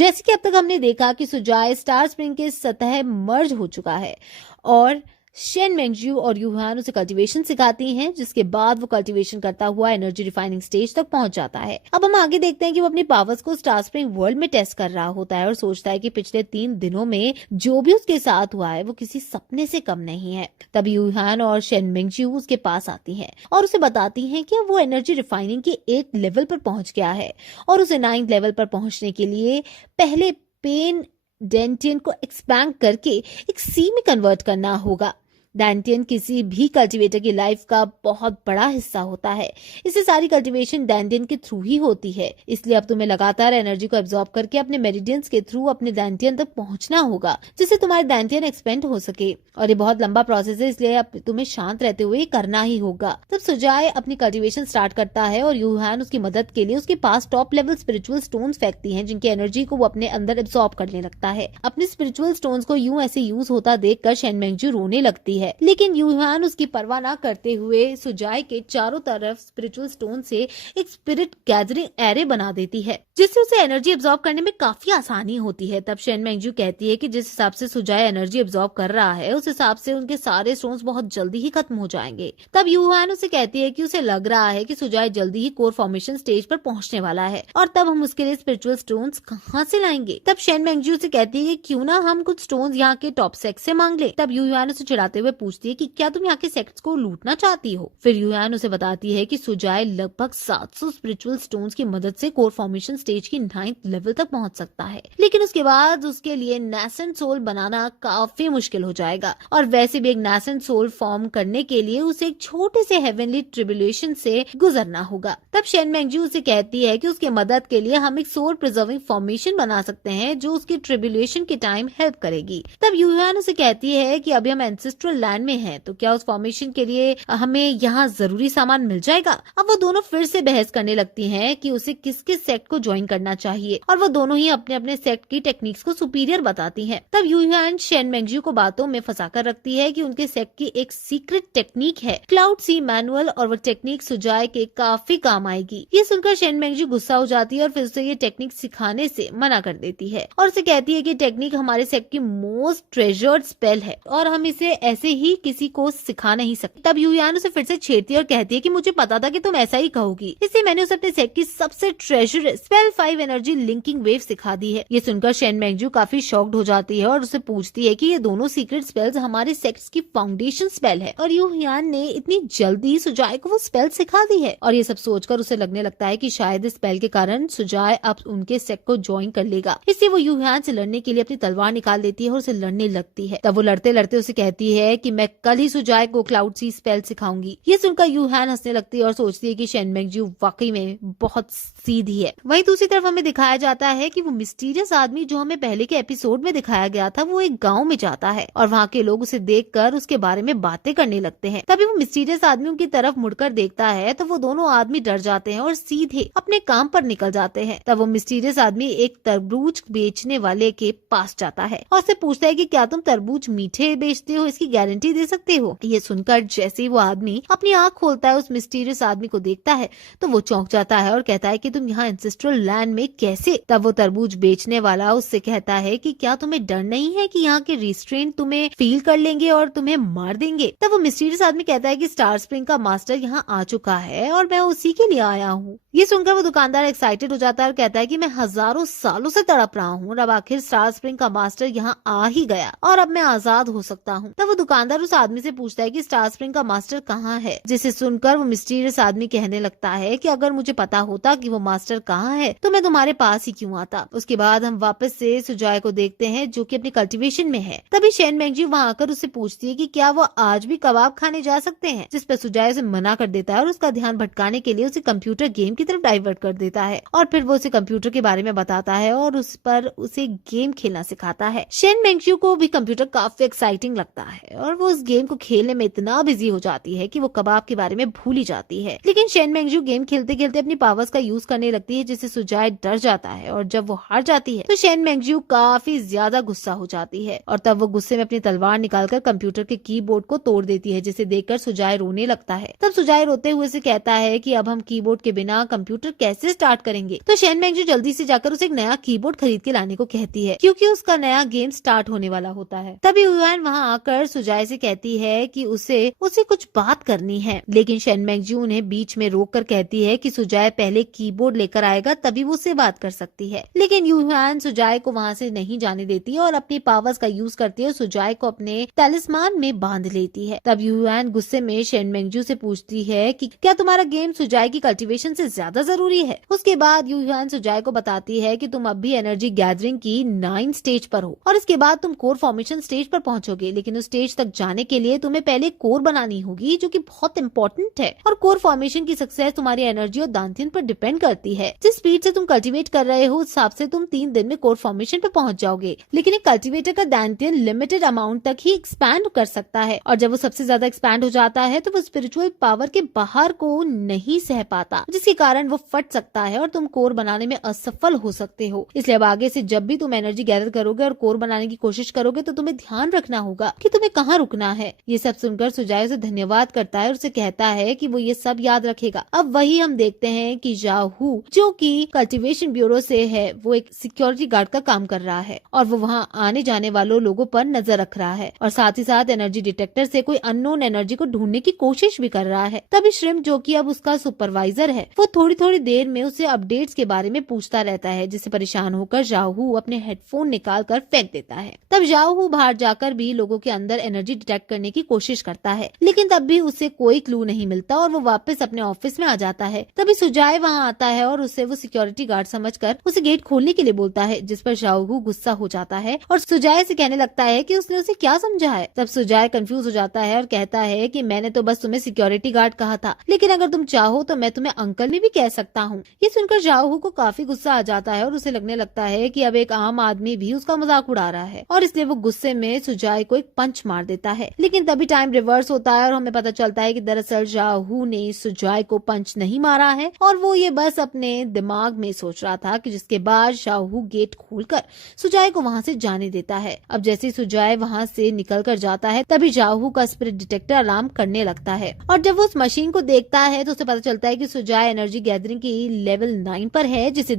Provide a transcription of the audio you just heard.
जैसे कि अब तक हमने देखा कि सुजाय स्टार स्प्रिंग के सतह मर्ज हो चुका है और शेन मेंगजू और यूहान उसे कल्टीवेशन सिखाती हैं, जिसके बाद वो कल्टीवेशन करता हुआ एनर्जी रिफाइनिंग स्टेज तक पहुंच जाता है। अब हम आगे देखते हैं कि वो अपनी पावर्स को स्टार स्प्रिंग वर्ल्ड में टेस्ट कर रहा होता है और सोचता है कि पिछले 3 दिनों में जो भी उसके साथ हुआ है वो किसी सपने से कम नहीं है। तब यूहान और शेन मेंगजू उसके पास आती हैं और उसे बताती हैं कि वो एनर्जी रिफाइनिंग के 8 लेवल पर पहुंच गया है और उसे 9th लेवल पर पहुंचने के लिए पहले पेन डेंटियन को एक्सपैंड करके एक सी में कन्वर्ट करना होगा। डेंटियन किसी भी कल्टीवेटर की लाइफ का बहुत बड़ा हिस्सा होता है। इससे सारी कल्टीवेशन डेंटियन के थ्रू ही होती है, इसलिए अब तुम्हें लगातार एनर्जी को एब्जॉर्ब करके अपने मेरिडियंस के थ्रू अपने डेंटियन तक पहुंचना होगा, जिससे तुम्हारे डेंटियन एक्सपेंड हो सके। और ये बहुत लंबा प्रोसेस है, इसलिए अब तुम्हें शांत रहते हुए करना ही होगा। तब सुजाय अपनी कल्टीवेशन स्टार्ट करता है और यूहान उसकी मदद के लिए उसके पास टॉप लेवल स्पिरिचुअल स्टोन्स फेंकती हैं, जिनकी एनर्जी को वो अपने अंदर एब्जॉर्ब करने लगता है। अपने स्पिरिचुअल स्टोन्स को यूं ऐसे यूज होता देखकर शेन मेंगजू रोने लगती है, लेकिन यूहान उसकी परवाह ना करते हुए सुजाय के चारों तरफ स्पिरिचुअल स्टोन से एक स्पिरिट गैदरिंग एरे बना देती है, जिससे उसे एनर्जी एब्जॉर्ब करने में काफी आसानी होती है। तब शेन मेंगजू कहती है कि जिस हिसाब से सुजाय एनर्जी एब्जॉर्ब कर रहा है, उस हिसाब से उनके सारे स्टोन्स बहुत जल्दी ही खत्म हो जाएंगे। तब यूहान उसे कहती है कि उसे लग रहा है कि सुजाय जल्दी ही कोर फॉर्मेशन स्टेज पर पहुंचने वाला है और तब हम उसके लिए स्पिरिचुअल स्टोन्स कहाँ से लाएंगे। तब शेन मेंगजू से कहती है कि क्यों ना हम कुछ स्टोन्स यहाँ के टॉप सेक्स से मांग ले। तब यूहान उसे चिढ़ाते हुए पूछती है कि क्या तुम यहाँ के सेक्ट्स को लूटना चाहती हो। फिर यूहान उसे बताती है कि सुजाय लगभग 700 स्पिरिचुअल स्टोन्स की मदद से कोर फॉर्मेशन स्टेज की 9th लेवल तक पहुंच सकता है, लेकिन उसके बाद उसके लिए नेसेंट सोल बनाना काफी मुश्किल हो जाएगा और वैसे भी एक नेसेंट सोल फॉर्म करने के लिए उसे एक छोटे से हेवनली ट्रिब्यूलेशन से गुजरना होगा। तब शेन मेंगजू उसे कहती है कि उसकी मदद के लिए हम एक सोल प्रिजर्विंग फॉर्मेशन बना सकते हैं जो उसकी ट्रिब्यूलेशन के टाइम हेल्प करेगी। तब यूहान उसे कहती है कि अभी हम एंसेस्ट्रल लैंड में हैं, तो क्या उस फॉर्मेशन के लिए हमें यहाँ जरूरी सामान मिल जाएगा। अब वो दोनों फिर से बहस करने लगती हैं कि उसे किस किस सेक्ट को ज्वाइन करना चाहिए और वो दोनों ही अपने अपने सेक्ट की टेक्निक्स को सुपीरियर बताती हैं। तब यूहान शेन मेंगजू को बातों में फंसा कर रखती है कि उनके सेक्ट की एक सीक्रेट टेक्निक है क्लाउड सी मैनुअल और वो टेक्निक सुजाय के काफी काम आएगी। ये सुनकर शेन मेंगजू गुस्सा हो जाती है और फिर उसे ये टेक्निक सिखाने से मना कर देती है और उसे कहती है कि टेक्निक हमारे सेक्ट की मोस्ट ट्रेजर्ड स्पेल है और हम इसे ऐसे ही किसी को सिखा नहीं सकते। तब यूहान उसे फिर से छेड़ती है और कहती है कि मुझे पता था कि तुम ऐसा ही कहोगी, इसलिए मैंने उसे अपने सेट की सबसे treasure spell 5 energy linking wave सिखा दी है। ये सुनकर शेन मेंगजू काफी शॉक्ड हो जाती है और उसे पूछती है कि ये दोनों सीक्रेट स्पेल्स हमारे सेक्ट्स की फाउंडेशन स्पेल है और यूहान ने इतनी जल्दी सुजाय को वो स्पेल सिखा दी है। और ये सब सोचकर उसे लगने लगता है कि शायद इस स्पेल के कारण सुजाय अब उनके सेक्ट को ज्वाइन कर लेगा, इसलिए वो यूहान से लड़ने के लिए अपनी तलवार निकाल देती है और उसे लड़ने लगती है। तब वो लड़ते लड़ते उसे कहती है कि मैं कल ही सुजाय को क्लाउड सी स्पेल सिखाऊंगी। ये सुनकर यूहान हंसने लगती है और सोचती है कि शेन मेंगजू वाकई में बहुत सीधी है। वहीं दूसरी तरफ हमें दिखाया जाता है कि वो मिस्टीरियस आदमी जो हमें पहले के एपिसोड में दिखाया गया था, वो एक गांव में जाता है और वहाँ के लोग उसे देखकर उसके बारे में बातें करने लगते हैं। तभी वो मिस्टीरियस आदमी उनकी तरफ मुड़कर देखता है तो वो दोनों आदमी डर जाते हैं और सीधे अपने काम पर निकल जाते हैं। तब वो मिस्टीरियस आदमी एक तरबूज बेचने वाले के पास जाता है और उससे पूछता है कि क्या तुम तरबूज मीठे बेचते हो, इसकी गारंटी दे सकते हो। ये सुनकर जैसे ही वो आदमी अपनी आंख खोलता है, उस मिस्टीरियस आदमी को देखता है तो वो चौंक जाता है और कहता है कि तुम यहाँ एंसेस्ट्रल लैंड में कैसे। तब वो तरबूज बेचने वाला उससे कहता है कि क्या तुम्हें डर नहीं है कि यहाँ के रिस्ट्रेंट तुम्हें फील कर लेंगे और तुम्हें मार देंगे। तब वो मिस्टीरियस आदमी कहता है कि स्टार स्प्रिंग का मास्टर यहाँ आ चुका है और मैं उसी के लिए आया हूँ। ये सुनकर वो दुकानदार एक्साइटेड हो जाता है और कहता है कि मैं हजारों सालों से तड़प रहा हूँ और अब आखिर स्टार स्प्रिंग का मास्टर यहाँ आ ही गया और अब मैं आजाद हो सकता हूँ। तब वो दुकानदार उस आदमी से पूछता है कि स्टार स्प्रिंग का मास्टर कहाँ है, जिसे सुनकर वो मिस्टीरियस आदमी कहने लगता है कि अगर मुझे पता होता कि वो मास्टर कहाँ है तो मैं तुम्हारे पास ही क्यों आता। उसके बाद हम वापस से सुजाय को देखते हैं जो कि अपनी कल्टीवेशन में है। तभी शेन मेंगजू वहाँ आकर उससे पूछती है कि क्या वो आज भी कबाब खाने जा सकते हैं, जिस पर सुजाय उसे मना कर देता है और उसका ध्यान भटकाने के लिए उसे कंप्यूटर गेम की तरफ डाइवर्ट कर देता है और फिर वो उसे कंप्यूटर के बारे में बताता है और उस पर उसे गेम खेलना सिखाता है। शेन मेंगजू को भी कंप्यूटर काफी एक्साइटिंग लगता है और वो उस गेम को खेलने में इतना बिजी हो जाती है कि वो कबाब के बारे में भूल ही जाती है। लेकिन शेन मेंगजू गेम खेलते खेलते अपनी पावर्स का यूज करने लगती है, जिससे सुजाय डर जाता है और जब वो हार जाती है तो शेन मेंगजू काफी ज्यादा गुस्सा हो जाती है और तब वो गुस्से में अपनी तलवार निकालकर कंप्यूटर के कीबोर्ड को तोड़ देती है, जिसे देखकर सुजाय रोने लगता है। तब सुजाय रोते हुए से कहता है कि अब हम कीबोर्ड के बिना कंप्यूटर कैसे स्टार्ट करेंगे। तो शेन मेंगजू जल्दी से जाकर उसे एक नया कीबोर्ड खरीद के लाने को कहती है, क्योंकि उसका नया गेम स्टार्ट होने वाला होता है। तभी युआन वहाँ आकर सुजाय से कहती है कि उसे कुछ बात करनी है, लेकिन शेन मेंगजू उन्हें बीच में रोक कर कहती है कि सुजाय पहले कीबोर्ड लेकर आएगा, तभी वो उससे बात कर सकती है। लेकिन युआन सुजाय को वहाँ से नहीं जाने देती और अपनी पावर्स का यूज करती है और सुजाय को अपने तलिस्मान में बांध लेती है। तब युआन गुस्से में शेन मेंगजू से पूछती है कि क्या तुम्हारा गेम सुजाय की कल्टीवेशन से ज्यादा जरूरी है। उसके बाद युआन सुजाय को बताती है कि तुम अब भी एनर्जी गैदरिंग की 9 स्टेज पर हो और इसके बाद तुम कोर फॉर्मेशन स्टेज पर पहुंचोगे, लेकिन उस स्टेज तक जाने के लिए तुम्हें पहले कोर बनानी होगी, जो कि बहुत इंपॉर्टेंट है। और कोर फॉर्मेशन की सक्सेस तुम्हारी एनर्जी और दांतियन पर डिपेंड करती है। जिस स्पीड से तुम कल्टीवेट कर रहे हो उस हिसाब से तुम 3 दिन में कोर फॉर्मेशन पे पहुंच जाओगे, लेकिन एक कल्टीवेटर का दांतियन लिमिटेड अमाउंट तक ही एक्सपैंड कर सकता है और जब वो सबसे ज्यादा एक्सपैंड हो जाता है तो वो स्पिरिचुअल पावर के बाहर को नहीं सह पाता, जिसके कारण वो फट सकता है और तुम कोर बनाने में असफल हो सकते हो। इसलिए अब आगे से जब भी तुम एनर्जी गैदर करोगे और कोर बनाने की कोशिश करोगे तो तुम्हें ध्यान रखना होगा कि तुम्हें कहाँ रुकना है। ये सब सुनकर सुजाय उसे धन्यवाद करता है और उसे कहता है कि वो ये सब याद रखेगा। अब वही हम देखते हैं कि जाहू, जो कि कल्टीवेशन ब्यूरो से है, वो एक सिक्योरिटी गार्ड का काम कर रहा है और वो वहाँ आने जाने वालों लोगों पर नजर रख रहा है और साथ ही साथ एनर्जी डिटेक्टर से कोई अननोन एनर्जी को ढूंढने की कोशिश भी कर रहा है। तभी श्रिम्प, जो कि अब उसका सुपरवाइजर है, वो थोड़ी थोड़ी देर में उसे अपडेट्स के बारे में पूछता रहता है, जिससे परेशान होकर जाहू अपने हेडफोन निकाल कर फेंक देता है। तब जाहू बाहर जाकर भी लोगों के अंदर एनर्जी डिटेक्ट करने की कोशिश करता है, लेकिन तब भी उसे कोई क्लू नहीं मिलता और वो वापस अपने ऑफिस में आ जाता है। तभी सुजाय वहाँ आता है और उसे वो सिक्योरिटी गार्ड समझकर उसे गेट खोलने के लिए बोलता है, जिस पर जाहू गुस्सा हो जाता है और सुजाय से कहने लगता है कि उसने उसे क्या समझा है। तब सुजाय कंफ्यूज हो जाता है और कहता है कि मैंने तो बस तुम्हें सिक्योरिटी गार्ड कहा था, लेकिन अगर तुम चाहो तो मैं तुम्हें अंकल भी कह सकता हूँ। ये सुनकर जाहू को काफी गुस्सा आ जाता है और उसे लगने लगता है कि अब एक आम आदमी भी उसका मजाक उड़ा रहा है और इसलिए वो गुस्से में सुजाय को एक पंच मार देता है। लेकिन तभी टाइम रिवर्स होता है और हमें पता चलता है कि दरअसल जाहू ने सुजाय को पंच नहीं मारा है और वो ये बस अपने दिमाग में सोच रहा था कि जिसके बाद जाहू गेट खोलकर सुजाय को वहाँ से जाने देता है। अब जैसे सुजाय वहाँ से निकल कर जाता है तभी जाहू का स्पिरिट डिटेक्टर अलार्म करने लगता है और जब वो उस मशीन को देखता है तो उसे पता चलता है कि सुजाय एनर्जी गैदरिंग की लेवल 9 पर है, जिसे